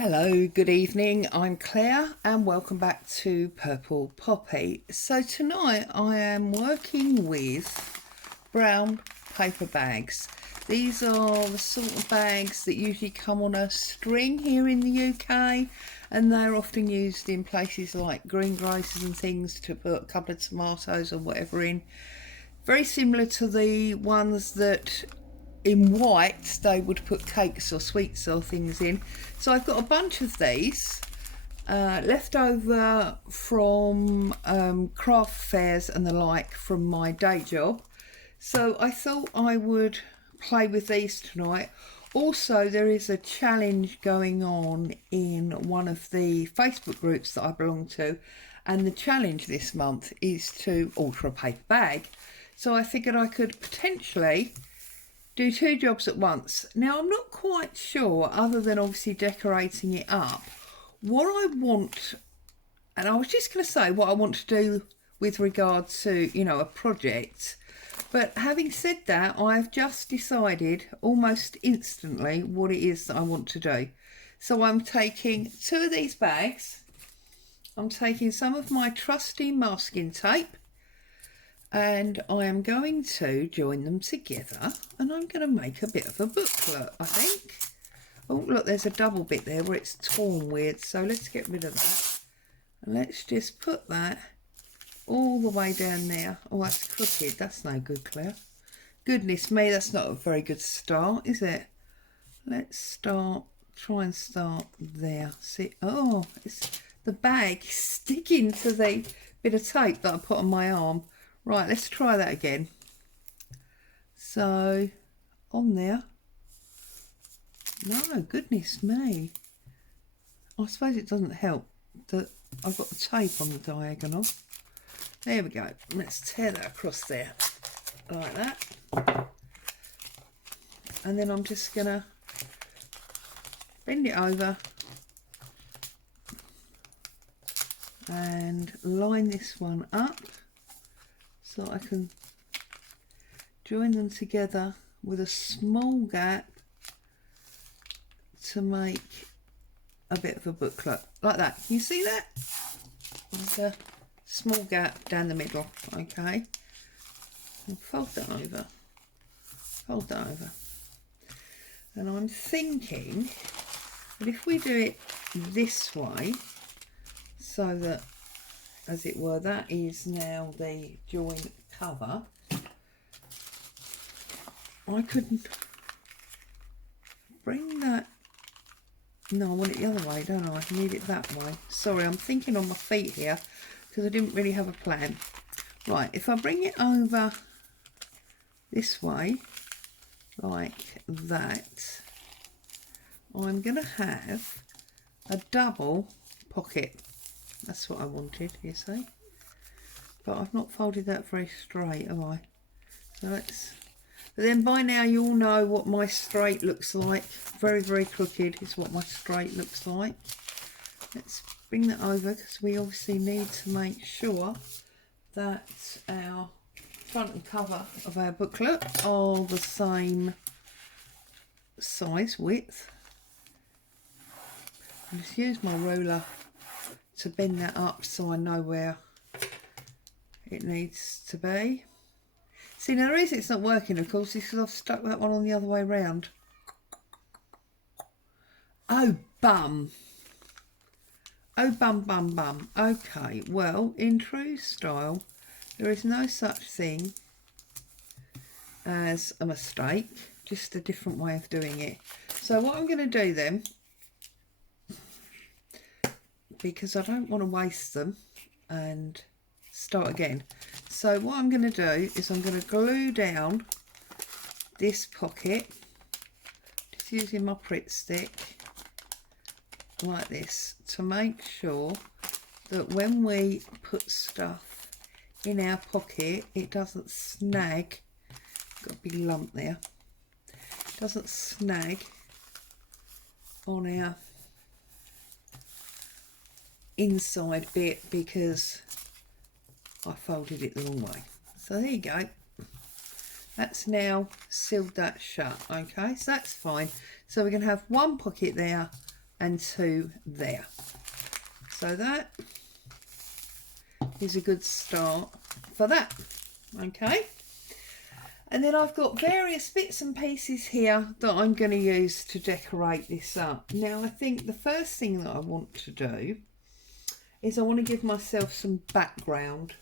Hello, good evening. I'm Claire and welcome back to Purple Poppy. So tonight I am working with brown paper bags. These are the sort of bags that usually come on a string here in the UK, and they're often used in places like greengrocers and things to put a couple of tomatoes or whatever in. Very similar to the ones that in white they would put cakes or sweets or things in. So I've got a bunch of these left over from craft fairs and the like from my day job, so I thought I would play with these tonight. Also, there is a challenge going on in one of the Facebook groups that I belong to, and the challenge this month is to alter a paper bag. So I figured I could potentially do two jobs at once. Now, I'm not quite sure, other than obviously decorating it up, what I want, and I was just going to say what I want to do with regard to, you know, a project. But having said that, I've just decided almost instantly what it is that I want to do. So I'm taking two of these bags. I'm taking some of my trusty masking tape, and I am going to join them together, and I'm going to make a bit of a booklet, I think. Oh, look, there's a double bit there where it's torn weird, so let's get rid of that. And let's just put that all the way down there. Oh, that's crooked. That's no good, Claire. Goodness me, that's not a very good start, is it? Let's try and start there. See, oh, it's the bag sticking to the bit of tape that I put on my arm. Right, let's try that again. So, on there. No, goodness me. I suppose it doesn't help that I've got the tape on the diagonal. There we go. Let's tear that across there. Like that. And then I'm just going to bend it over and line this one up, so I can join them together with a small gap to make a bit of a booklet like that. Can you see that? There's a small gap down the middle. Okay, and fold that over, fold that over, and I'm thinking that if we do it this way, so that, as it were, that is now the joint cover, I could bring that, no, I want it the other way, don't I? I need it that way. Sorry, I'm thinking on my feet here because I didn't really have a plan. Right, if I bring it over this way, like that, I'm going to have a double pocket. That's what I wanted, you see. But I've not folded that very straight, have I? So let's... But then by now you all know what my straight looks like. Very, very crooked is what my straight looks like. Let's bring that over because we obviously need to make sure that our front and cover of our booklet are the same size, width. I'll just use my ruler to bend that up so I know where it needs to be. See, now the reason it's not working, of course, is because I've stuck that one on the other way round. Oh, bum. Oh, bum, bum, bum. Okay, well, in true style, there is no such thing as a mistake, just a different way of doing it. So what I'm going to do then, because I don't want to waste them and start again. So what I'm going to do is I'm going to glue down this pocket, just using my Pritt stick like this, to make sure that when we put stuff in our pocket it doesn't snag. Got a big lump there. It doesn't snag on our inside bit because I folded it the wrong way. So there you go. That's now sealed that shut. Okay, so that's fine. So we can have one pocket there and 2 there. So that is a good start for that. Okay, and then I've got various bits and pieces here that I'm going to use to decorate this up. Now I think the first thing that I want to do is I want to give myself some background.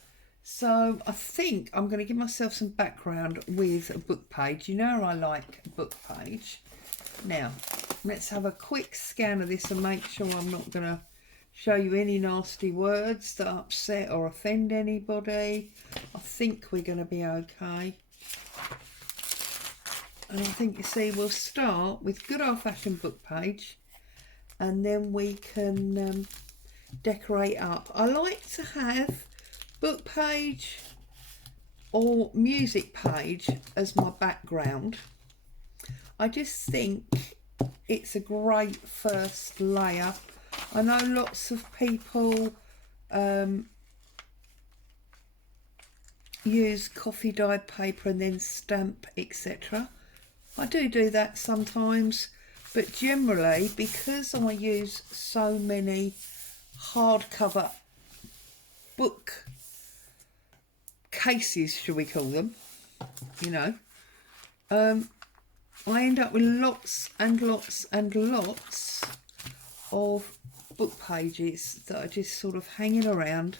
So I think I'm going to give myself some background with a book page. You know I like a book page. Now let's have a quick scan of this and make sure I'm not going to show you any nasty words that upset or offend anybody. I think we're going to be okay. And I think, you see, we'll start with good old-fashioned book page, and then we can decorate up. I like to have book page or music page as my background. I just think it's a great first layer. I know lots of people use coffee dyed paper and then stamp, etc. I do that sometimes, but generally, because I use so many hardcover book cases, shall we call them, you know, I end up with lots and lots and lots of book pages that are just sort of hanging around.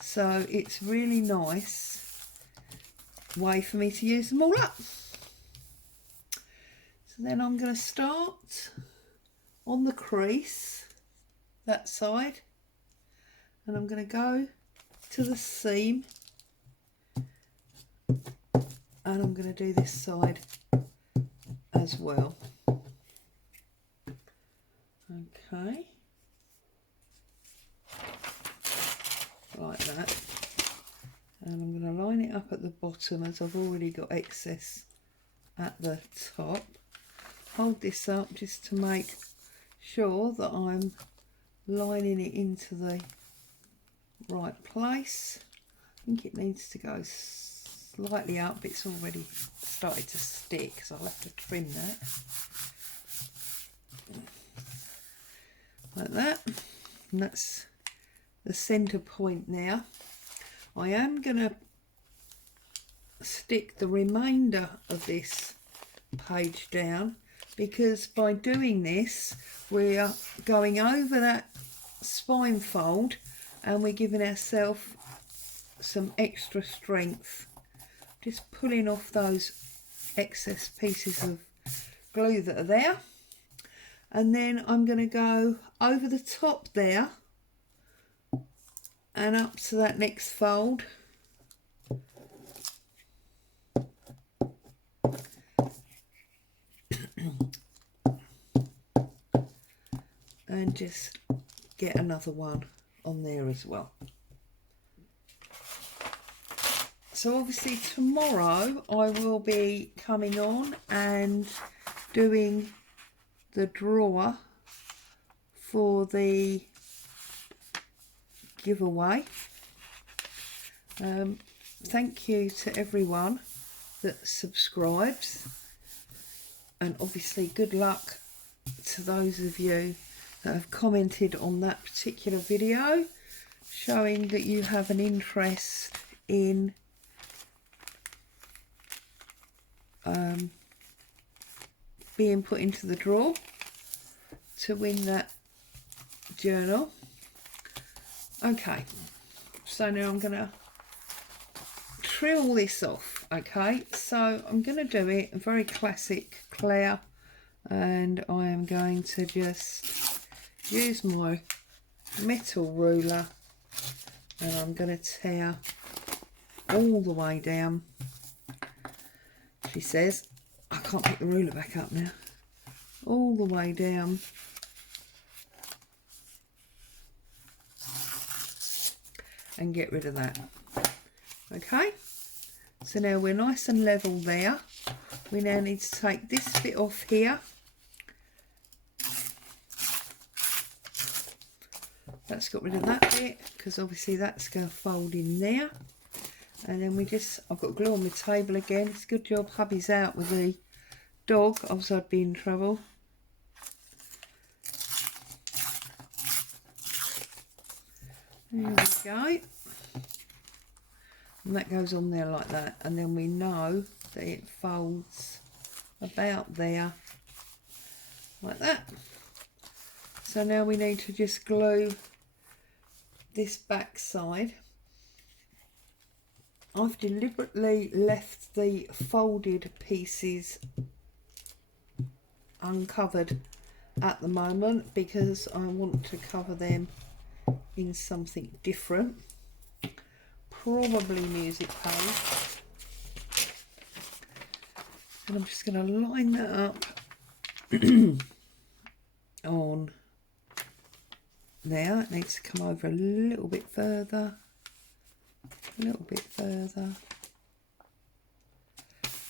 So it's really nice way for me to use them all up. So then I'm going to start on the crease, that side, and I'm going to go to the seam, and I'm going to do this side as well. Okay, like that, and I'm going to line it up at the bottom as I've already got excess at the top. Hold this up just to make sure that I'm lining it into the right place. I think it needs to go slightly up, it's already started to stick, so I'll have to trim that. Like that, and that's the centre point now. I am going to stick the remainder of this page down, because by doing this we are going over that spine fold and we're giving ourselves some extra strength, just pulling off those excess pieces of glue that are there. And then I'm going to go over the top there and up to that next fold. And just get another one on there as well. So obviously tomorrow I will be coming on and doing the drawer for the giveaway. Thank you to everyone that subscribes, and obviously good luck to those of you that have commented on that particular video, showing that you have an interest in being put into the draw to win that journal. Okay, so now I'm going to trim all this off. Okay, so I'm going to do it very classic Claire, and I am going to just use my metal ruler, and I'm going to tear all the way down. She says, I can't pick the ruler back up now, all the way down and get rid of that. Okay, so now we're nice and level there. We now need to take this bit off here. That's got rid of that bit, because obviously that's going to fold in there. And then we just, I've got glue on my table again. It's a good job hubby's out with the dog, else I'd be in trouble. There we go. And that goes on there like that, and then we know that it folds about there like that. So now we need to just glue this back side. I've deliberately left the folded pieces uncovered at the moment because I want to cover them in something different, probably music page. And I'm just going to line that up on there. It needs to come over a little bit further, a little bit further.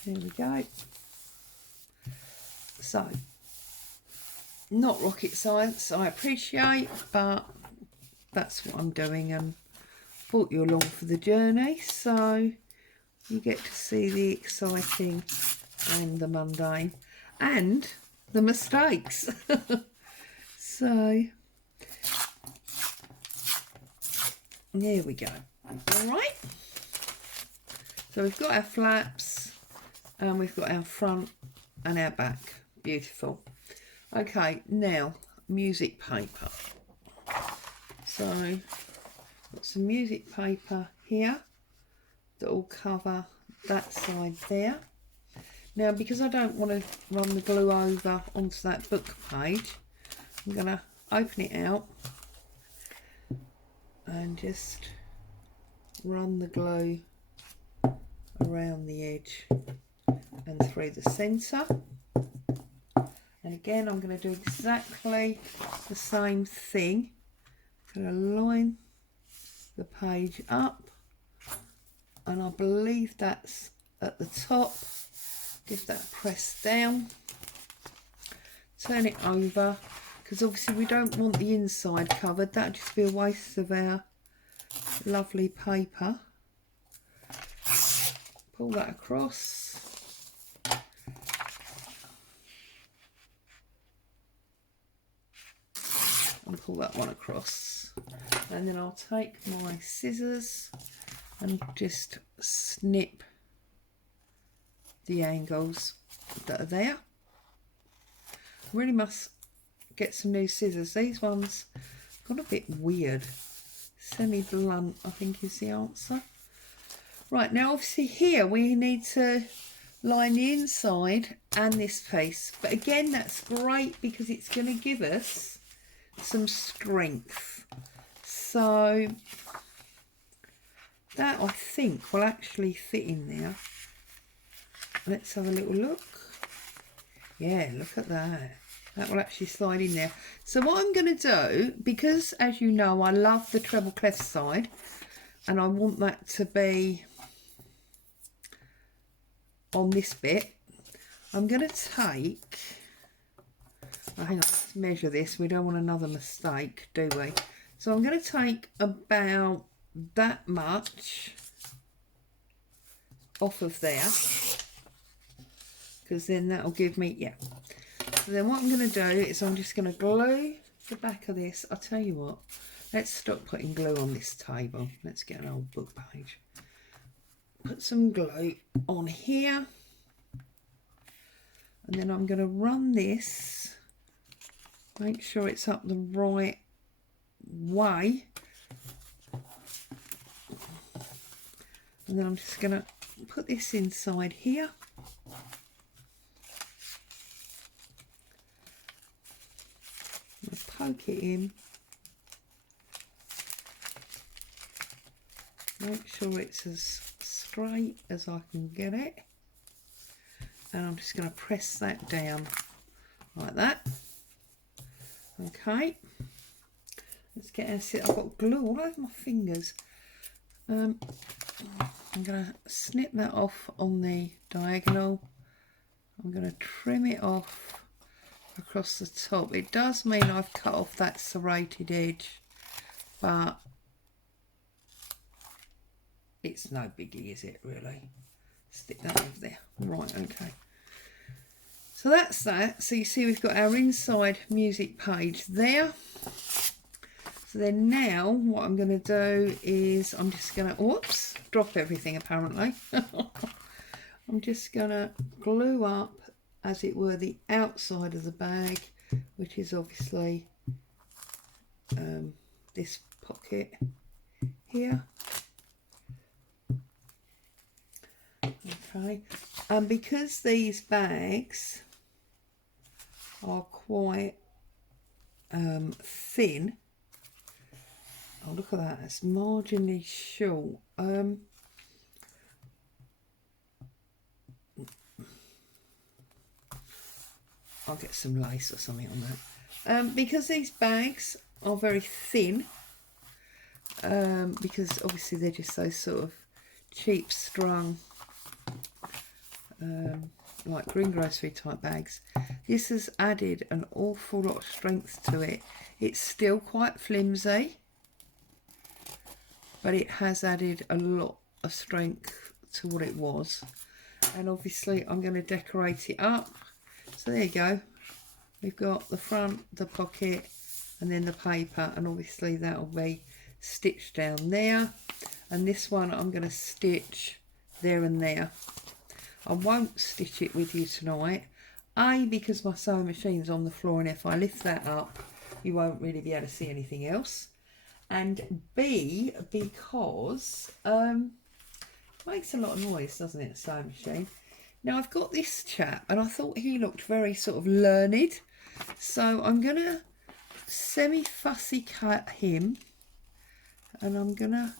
There we go. So, not rocket science, I appreciate, but that's what I'm doing, and brought you along for the journey, so you get to see the exciting and the mundane and the mistakes. So there we go. All right, so we've got our flaps and we've got our front and our back. Beautiful. Okay, now music paper. So got some music paper here that will cover that side there. Now, because I don't want to run the glue over onto that book page, I'm going to open it out and just run the glue around the edge and through the centre. And again, I'm going to do exactly the same thing. I'm going to line the page up, and I believe that's at the top. Give that a press down, turn it over, because obviously we don't want the inside covered. That'd just be a waste of our lovely paper. Pull that across. And pull that one across. And then I'll take my scissors and just snip the angles that are there. Really must get some new scissors. These ones got a bit weird. Semi-blunt, I think, is the answer. Right, now obviously here we need to line the inside and this piece. But again, that's great because it's going to give us some strength. So that, I think, will actually fit in there. Let's have a little look. Yeah, look at that. That will actually slide in there. So what I'm going to do, because as you know, I love the treble clef side, and I want that to be on this bit, I'm going to take, oh, hang on, let's measure this. We don't want another mistake, do we? So I'm going to take about that much off of there, because then that'll give me, yeah. So then what I'm going to do is I'm just going to glue the back of this. I'll tell you what, let's stop putting glue on this table. Let's get an old book page. Put some glue on here. And then I'm going to run this. Make sure it's up the right way. And then I'm just going to put this inside here. Poke it in. Make sure it's as straight as I can get it. And I'm just going to press that down like that. Okay. Let's get our sit. I've got glue all over my fingers. I'm going to snip that off on the diagonal. I'm going to trim it off across the top. It does mean I've cut off that serrated edge, but it's no biggie, is it really? Stick that over there. Right, okay. So that's that. So you see we've got our inside music page there. So then now what I'm going to do is I'm just going to, whoops, drop everything apparently. I'm just going to glue up, as it were, the outside of the bag, which is obviously this pocket here. Okay, and because these bags are quite thin, oh look at that, it's marginally short. I'll get some lace or something on that. Because these bags are very thin, because obviously they're just those sort of cheap strung like greengrocery type bags, this has added an awful lot of strength to it. It's still quite flimsy, but it has added a lot of strength to what it was. And obviously I'm going to decorate it up. So there you go, we've got the front, the pocket, and then the paper, and obviously that'll be stitched down there. And this one I'm going to stitch there and there. I won't stitch it with you tonight, A, because my sewing machine's on the floor, and if I lift that up you won't really be able to see anything else, and B, because it makes a lot of noise, doesn't it, the sewing machine. Now I've got this chap and I thought he looked very sort of learned, so I'm going to semi-fussy cut him, and I'm going to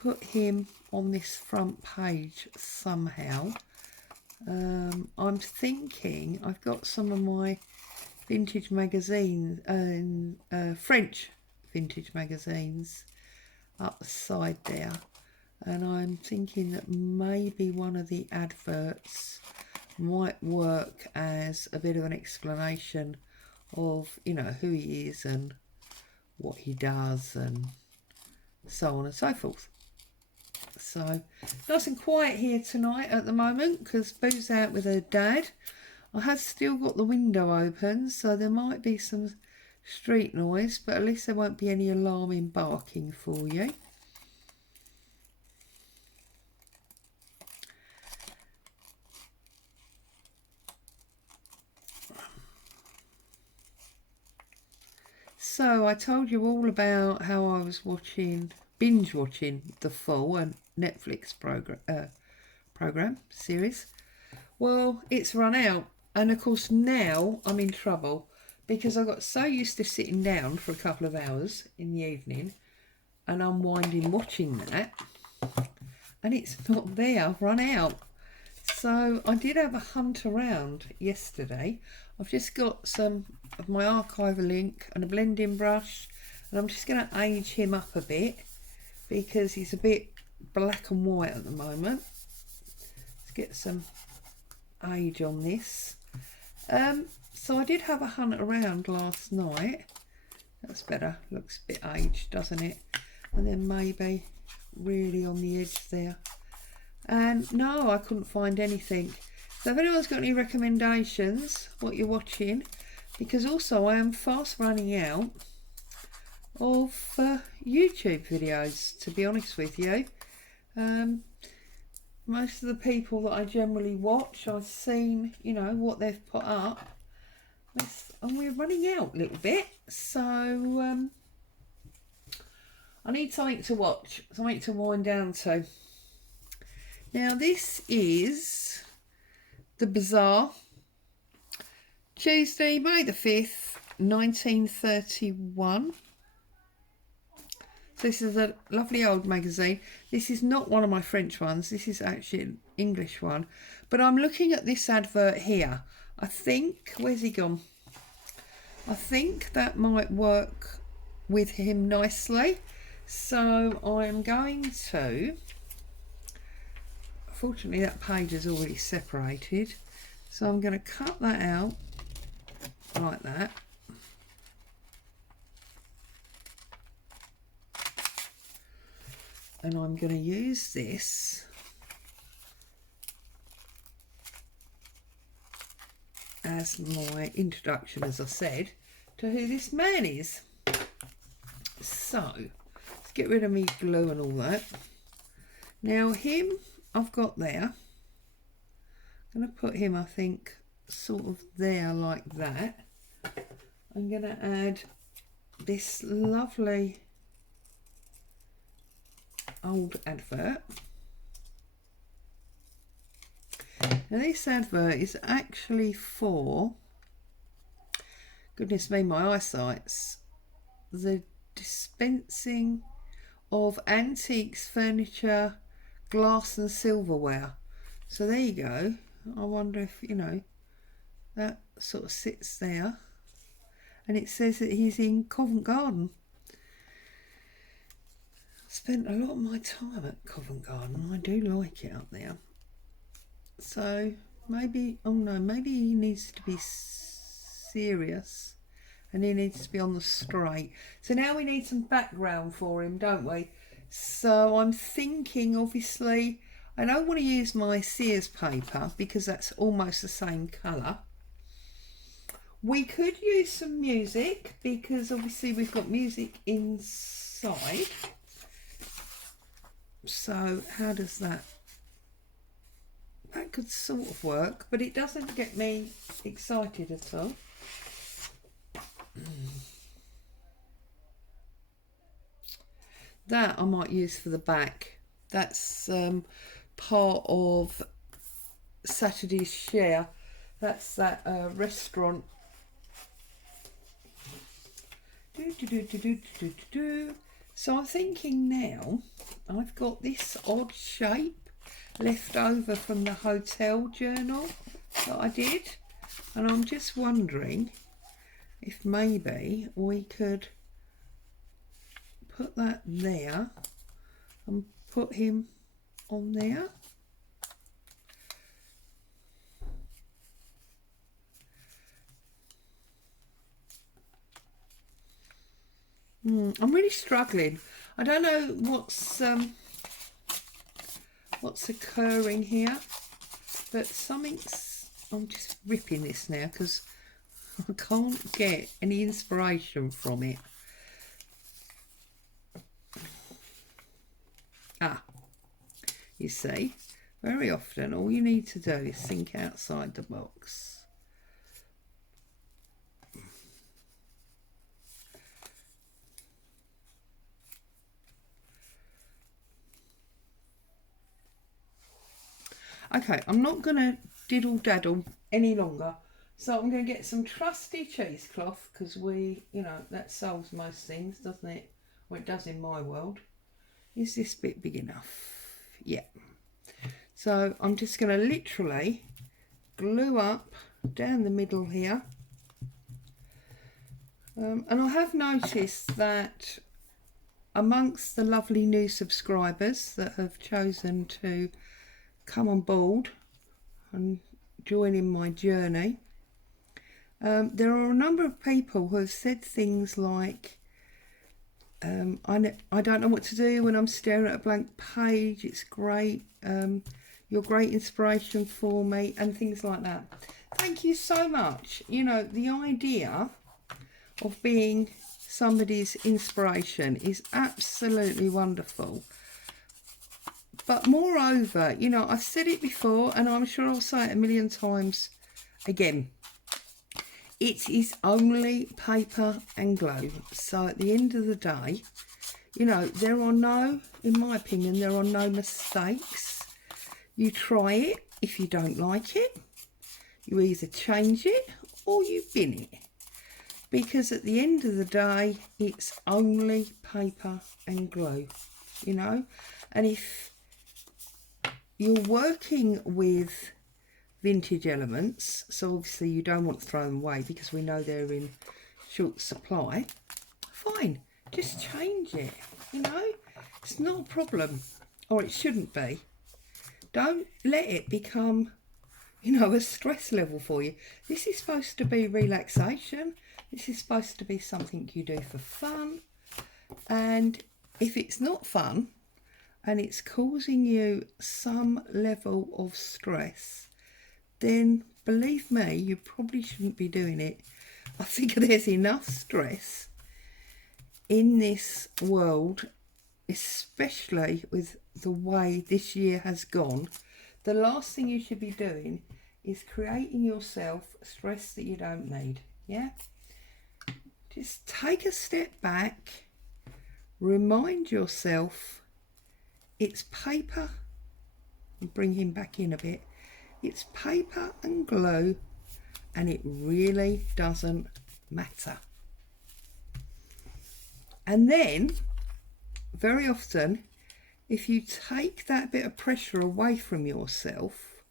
put him on this front page somehow. I'm thinking I've got some of my vintage magazines and French vintage magazines up the side there, and I'm thinking that maybe one of the adverts might work as a bit of an explanation of, you know, who he is and what he does and so on and so forth. So nice and quiet here tonight at the moment because Boo's out with her dad. I have still got the window open, so there might be some street noise, but at least there won't be any alarming barking for you. So I told you all about how I was binge watching the Fall, a Netflix program series. Well, it's run out, and of course now I'm in trouble because I got so used to sitting down for a couple of hours in the evening and unwinding watching that, and it's not there. I've run out. So I did have a hunt around yesterday. I've just got some of my archival ink and a blending brush, and I'm just going to age him up a bit because he's a bit black and white at the moment. Let's get some age on this. So I did have a hunt around last night. That's better, looks a bit aged, doesn't it? And then maybe really on the edge there. And no, I couldn't find anything. So if anyone's got any recommendations what you're watching, because also I am fast running out of YouTube videos, to be honest with you. Most of the people that I generally watch, I've seen, you know, what they've put up, and we're running out a little bit, so I need something to watch, something to wind down to. Now this is the Bazaar, Tuesday, May the 5th, 1931. So this is a lovely old magazine. This is not one of my French ones. This is actually an English one. But I'm looking at this advert here. I think, where's he gone? I think that might work with him nicely. So I'm going to, fortunately that page is already separated. So I'm going to cut that out like that. And I'm going to use this as my introduction, as I said, to who this man is. So let's get rid of me glue and all that. Now him I've got there. I'm going to put him, I think, sort of there like that. I'm going to add this lovely old advert. Now this advert is actually for, goodness me, my eyesight's, the dispensing of antiques, furniture, glass and silverware. So there you go. I wonder if, you know, that sort of sits there. And it says that he's in Covent Garden. I spent a lot of my time at Covent Garden. I do like it up there. So maybe, oh no, maybe he needs to be serious and he needs to be on the straight. So now we need some background for him, don't we? So I'm thinking, obviously, I don't want to use my Sears paper because that's almost the same colour. We could use some music because obviously we've got music inside. So how does that? That could sort of work, but it doesn't get me excited at all. That I might use for the back. That's part of Saturday's Share. That's that restaurant. So I'm thinking now I've got this odd shape left over from the hotel journal that I did, and I'm just wondering if maybe we could put that there and put him on there. I'm really struggling. I don't know what's occurring here, but something's, I'm just ripping this now because I can't get any inspiration from it. You see, very often all you need to do is think outside the box. Okay, I'm not going to diddle daddle any longer. So I'm going to get some trusty cheesecloth because we, you know, that solves most things, doesn't it? Well, it does in my world. Is this bit big enough? Yeah. So I'm just going to literally glue up down the middle here. And I have noticed that amongst the lovely new subscribers that have chosen to come on board and join in my journey, there are a number of people who have said things like, I don't know what to do when I'm staring at a blank page, it's great, you're great inspiration for me, and things like that. Thank you so much. You know, the idea of being somebody's inspiration is absolutely wonderful. But moreover, you know, I've said it before and I'm sure I'll say it a million times again. It is only paper and glue. So at the end of the day, you know, there are no, in my opinion, there are no mistakes. You try it. If you don't like it, you either change it or you bin it. Because at the end of the day, it's only paper and glue, you know. And if you're working with vintage elements, so obviously you don't want to throw them away because we know they're in short supply, fine, just change it, you know. It's not a problem, or it shouldn't be. Don't let it become, you know, a stress level for you. This is supposed to be relaxation. This is supposed to be something you do for fun. And if it's not fun and it's causing you some level of stress, then believe me, you probably shouldn't be doing it. I think there's enough stress in this world, especially with the way this year has gone, the last thing you should be doing is creating yourself stress that you don't need. Yeah? Just take a step back, remind yourself it's paper, and bring him back in a bit. It's paper and glue, and it really doesn't matter. And then, very often, if you take that bit of pressure away from yourself,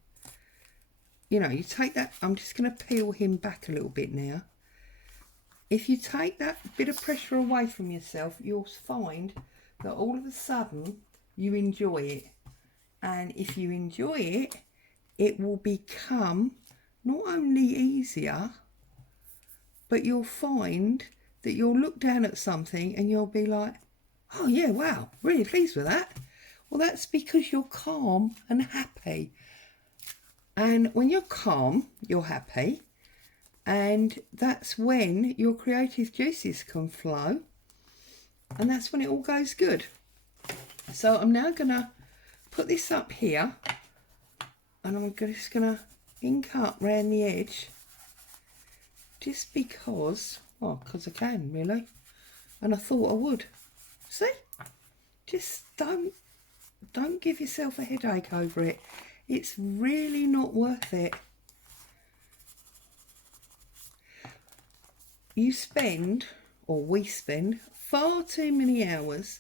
you know, you take that, I'm just going to peel him back a little bit now. If you take that bit of pressure away from yourself, you'll find that all of a sudden you enjoy it. And if you enjoy it, it will become not only easier, but you'll find that you'll look down at something and you'll be like, oh yeah, wow, really pleased with that. Well, that's because you're calm and happy. And when you're calm, you're happy. And that's when your creative juices can flow. And that's when it all goes good. So I'm now going to put this up here. And I'm just going to ink up round the edge. Just because, well, because I can, really. And I thought I would. See? Just don't give yourself a headache over it. It's really not worth it. You spend, or we spend, far too many hours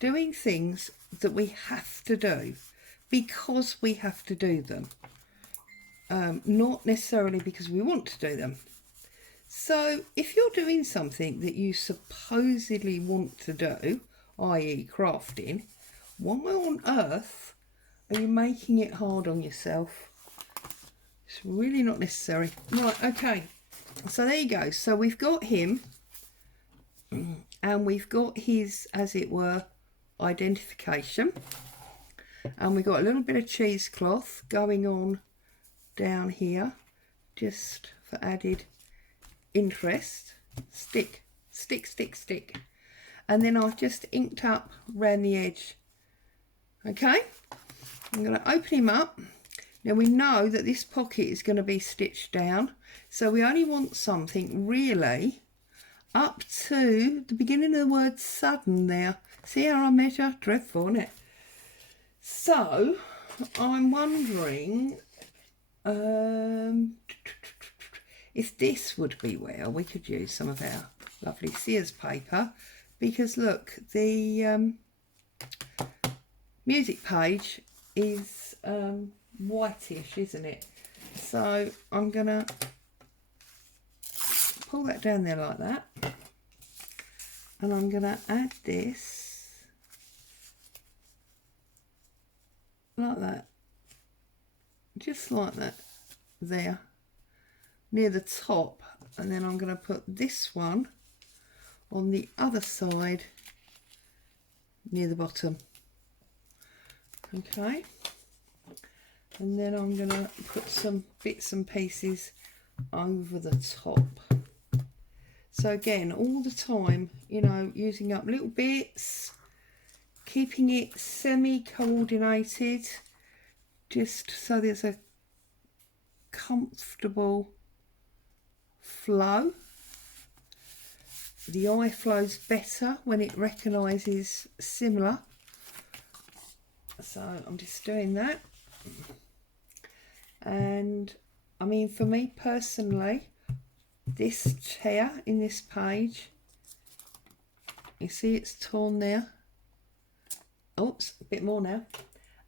doing things that we have to do because we have to do them. Not necessarily because we want to do them. So if you're doing something that you supposedly want to do, i.e. crafting, why on earth are you making it hard on yourself? It's really not necessary. Right, okay. So there you go. So we've got him and we've got his, as it were, identification. And we've got a little bit of cheesecloth going on down here just for added interest. Stick. And then I've just inked up around the edge. Okay, I'm going to open him up. Now we know that this pocket is going to be stitched down, so we only want something really up to the beginning of the word sudden there. See how I measure? Dreadful, isn't it? So I'm wondering if this would be where we could use some of our lovely Sears paper, because look, the music page is whitish, isn't it? So I'm gonna pull that down there like that, and I'm gonna add this like that, just like that there near the top, and then I'm going to put this one on the other side near the bottom. Okay, and then I'm going to put some bits and pieces over the top. So again, all the time, you know, using up little bits, keeping it semi-coordinated, just so there's a comfortable flow. The eye flows better when it recognises similar. So I'm just doing that. And I mean, for me personally, this tear in this page, you see it's torn there. Oops, a bit more now.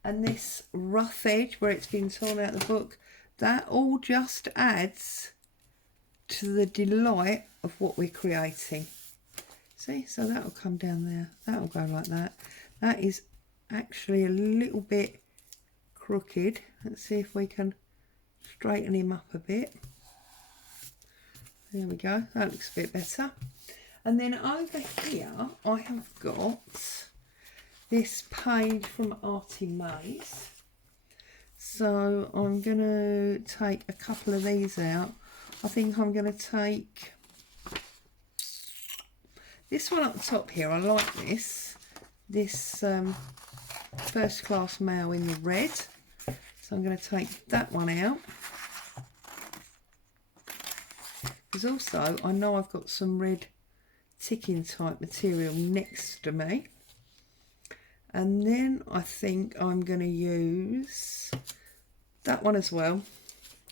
And this rough edge where it's been torn out of the book, that all just adds to the delight of what we're creating. See, so that'll come down there, that'll go like that. That is actually a little bit crooked. Let's see if we can straighten him up a bit. There we go, that looks a bit better. And then over here I have got this page from Artie Mays. So I'm going to take a couple of these out. I think I'm going to take This one up the top here, I like this. This first class mail in the red. So I'm going to take that one out. Because also, I know I've got some red ticking type material next to me. And then I think I'm going to use that one as well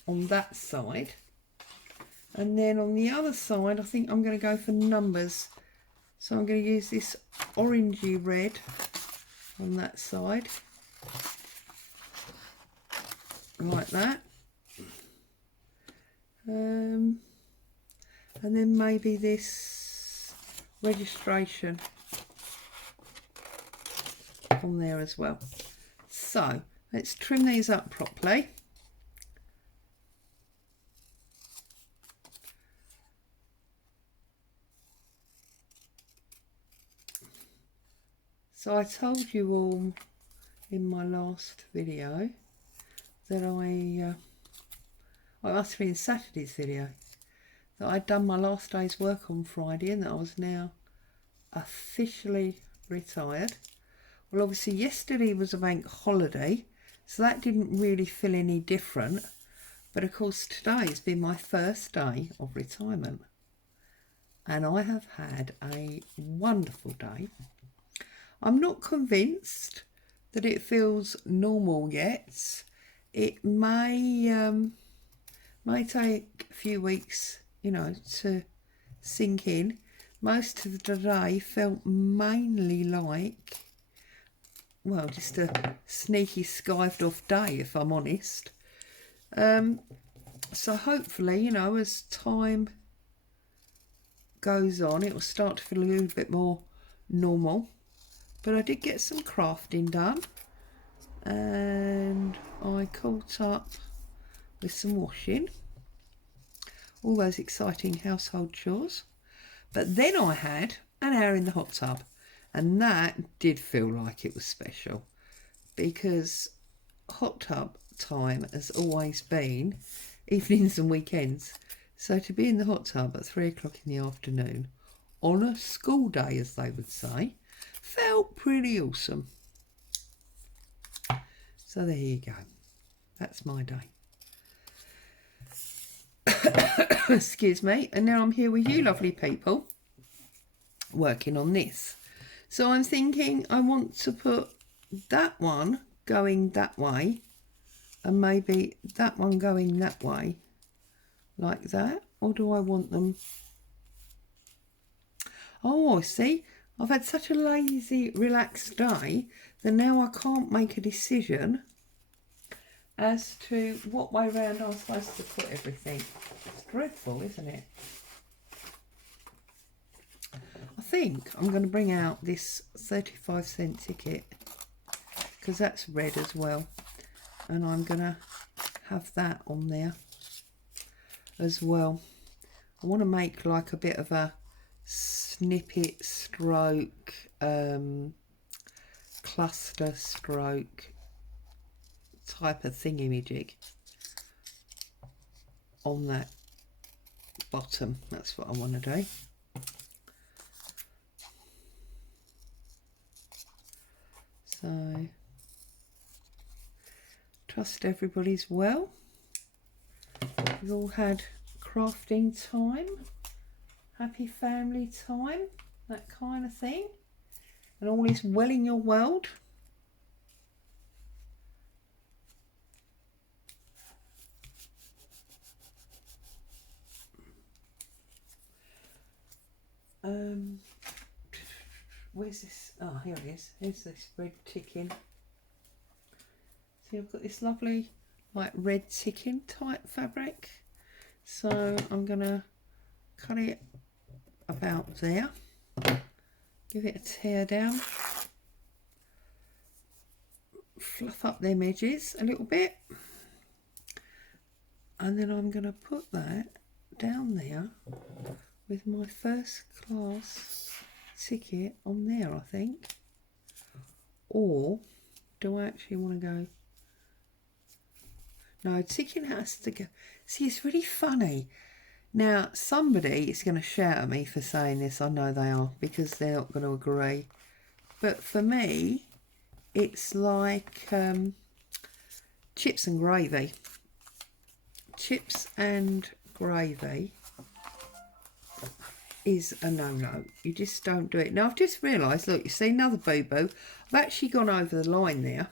on that side. And then on the other side, I think I'm going to go for numbers. So I'm going to use this orangey red on that side. Like that. And then maybe this registration on there as well. So let's trim these up properly. So I told you all in my last video that I must have been Saturday's video, that I'd done my last day's work on Friday and that I was now officially retired. Well, obviously yesterday was a bank holiday, so that didn't really feel any different. But of course today has been my first day of retirement. And I have had a wonderful day. I'm not convinced that it feels normal yet. It may take a few weeks, you know, to sink in. Most of the day felt mainly like, well, just a sneaky, skived off day, if I'm honest. So hopefully, you know, as time goes on, it will start to feel a little bit more normal. But I did get some crafting done, and I caught up with some washing, all those exciting household chores. But then I had an hour in the hot tub, and that did feel like it was special, because hot tub time has always been evenings and weekends. So to be in the hot tub at 3 o'clock in the afternoon on a school day, as they would say, felt pretty awesome. So there you go. That's my day. Excuse me. And now I'm here with you lovely people working on this. So I'm thinking I want to put that one going that way and maybe that one going that way, like that. Or do I want them... Oh, see, I've had such a lazy, relaxed day that now I can't make a decision as to what way round I'm supposed to put everything. It's dreadful, isn't it? I think I'm going to bring out this 35-cent ticket, because that's red as well, and I'm going to have that on there as well. I want to make like a bit of a snippet stroke, cluster stroke type of thingy-majig on that bottom. That's what I want to do. So, trust everybody's well. We've all had crafting time, happy family time, that kind of thing, and all is well in your world. Where's this? Oh, here it is. Here's this red ticking. See, I've got this lovely like red ticking type fabric. So I'm gonna cut it about there. Give it a tear down. Fluff up them edges a little bit. And then I'm gonna put that down there with my first class ticket on there, I think. Or do I actually want to go? No, ticket has to go. See, it's really funny. Now, somebody is going to shout at me for saying this. I know they are, because they're not going to agree. But for me, it's like chips and gravy. Chips and gravy is a no-no. You just don't do it. Now, I've just realised, look, you see another boo-boo. I've actually gone over the line there,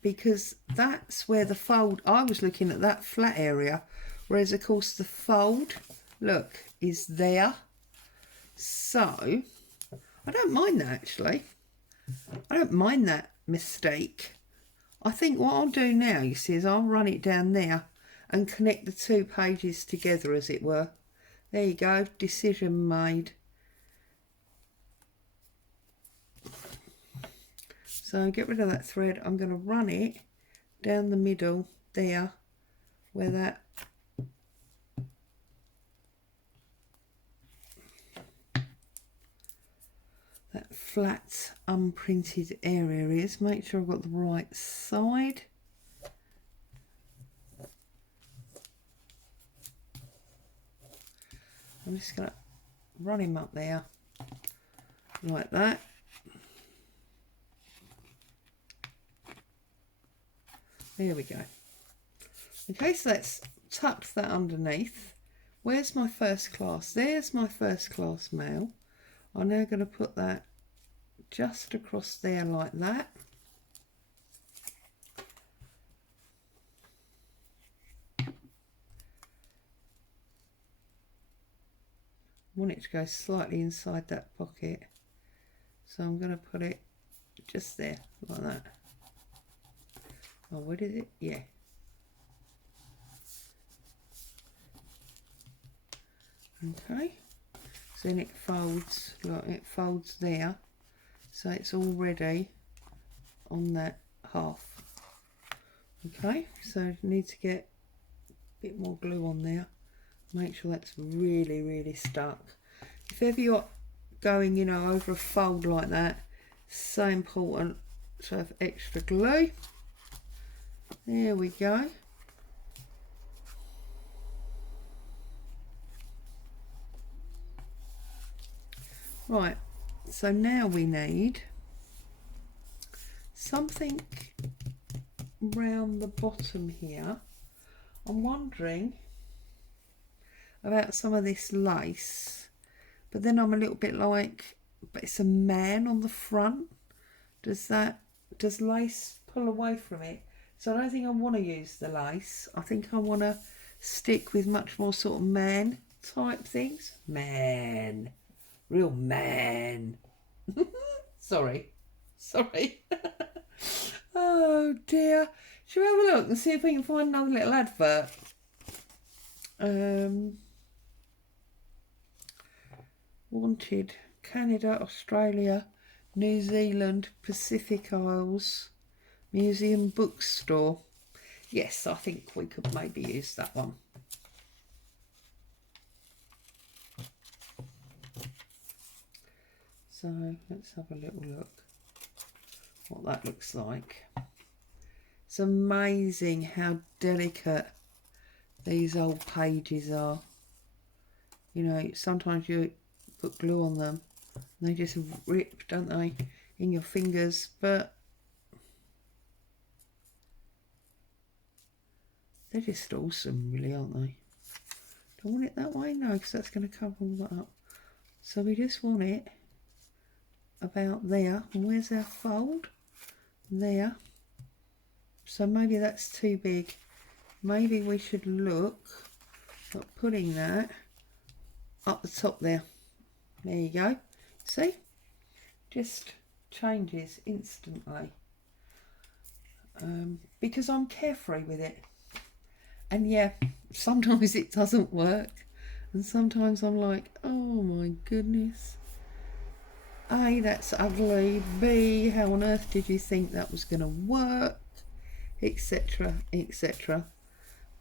because that's where the fold, I was looking at that flat area, whereas of course the fold, look, is there. So I don't mind that, actually. I don't mind that mistake. I think what I'll do now, you see, is I'll run it down there and connect the two pages together, as it were. There you go, decision made. So get rid of that thread. I'm going to run it down the middle there, where that flat unprinted area is. Make sure I've got the right side. I'm just going to run him up there like that. There we go. Okay, so let's tuck that underneath. Where's my first class? There's my first class mail. I'm now going to put that just across there like that. I want it to go slightly inside that pocket, so I'm going to put it just there like that. Oh, where did it? Yeah. Okay, so then it folds, like it folds there, so it's already on that half. Okay, so you need to get a bit more glue on there. Make sure that's really, really stuck. If ever you're going, you know, over a fold like that, so important to have extra glue. There we go. Right, so now we need something round the bottom here. I'm wondering about some of this lace, but then I'm a little bit like, but it's a man on the front. Does lace pull away from it? So I don't think I want to use the lace. I think I want to stick with much more sort of man type things. Man. Real man. Sorry. Oh dear. Shall we have a look and see if we can find another little advert? Wanted, Canada, Australia, New Zealand, Pacific Isles, Museum Bookstore. Yes, I think we could maybe use that one. So let's have a little look what that looks like. It's amazing how delicate these old pages are. You know, sometimes you put glue on them and they just rip, don't they, in your fingers, but they're just awesome, really, aren't they? Don't want it that way, no, because that's going to cover all that up. So we just want it about there. And where's our fold? There. So maybe that's too big. Maybe we should look at putting that up the top there. There you go. See? Just changes instantly. Because I'm carefree with it. And yeah, sometimes it doesn't work. And sometimes I'm like, oh my goodness. A, that's ugly. B, how on earth did you think that was going to work? Etc, etc.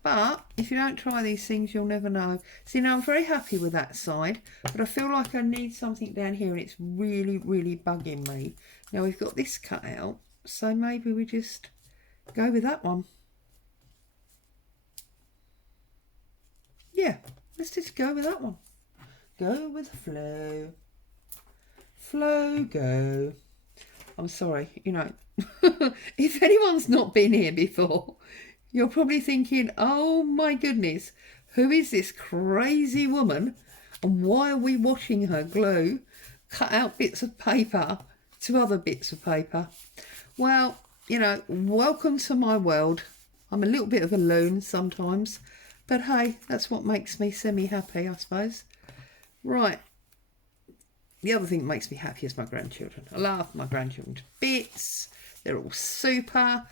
But if you don't try these things, you'll never know. See, now I'm very happy with that side, but I feel like I need something down here and it's really, really bugging me. Now we've got this cut out, so maybe we just go with that one. yeah, let's just go with that one. Go with the flow. Flow, go. I'm sorry, you know, if anyone's not been here before, you're probably thinking, oh my goodness, who is this crazy woman and why are we watching her glue cut out bits of paper to other bits of paper? Well, you know, welcome to my world. I'm a little bit of a loon sometimes, but hey, that's what makes me semi-happy, I suppose. Right. The other thing that makes me happy is my grandchildren. I love my grandchildren to bits. They're all super.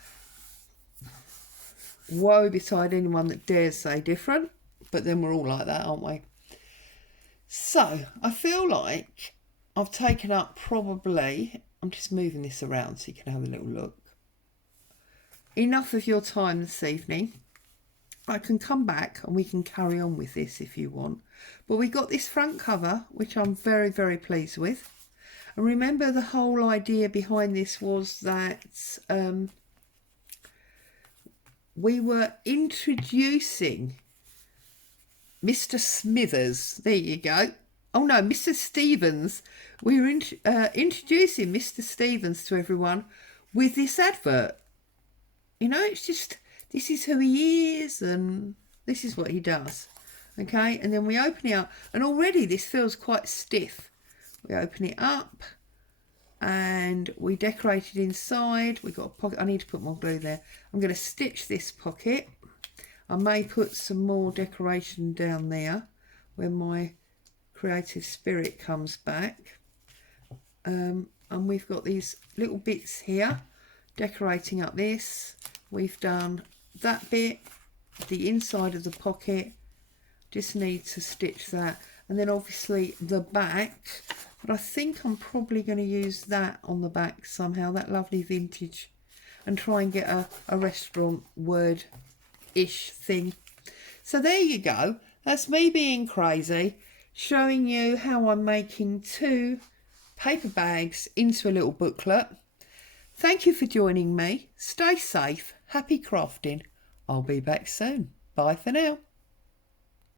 Woe betide anyone that dares say different. But then we're all like that, aren't we? So, I feel like I've taken up probably... I'm just moving this around so you can have a little look. Enough of your time this evening. I can come back and we can carry on with this if you want. But we got this front cover, which I'm very, very pleased with. And remember, the whole idea behind this was that we were introducing Mr. Smithers. There you go. Oh no, Mr. Stevens. We were introducing Mr. Stevens to everyone with this advert. You know, it's just... this is who he is and this is what he does. Okay, and then we open it up and already this feels quite stiff. We open it up and we decorate it inside. We got a pocket. I need to put more glue there. I'm going to stitch this pocket. I may put some more decoration down there when my creative spirit comes back. And we've got these little bits here decorating up this. We've done that bit, the inside of the pocket, just need to stitch that, and then obviously the back, but I think I'm probably going to use that on the back somehow, that lovely vintage, and try and get a restaurant word-ish thing. So there you go, that's me being crazy, showing you how I'm making 2 paper bags into a little booklet. Thank you for joining me. Stay safe. Happy crafting. I'll be back soon. Bye for now.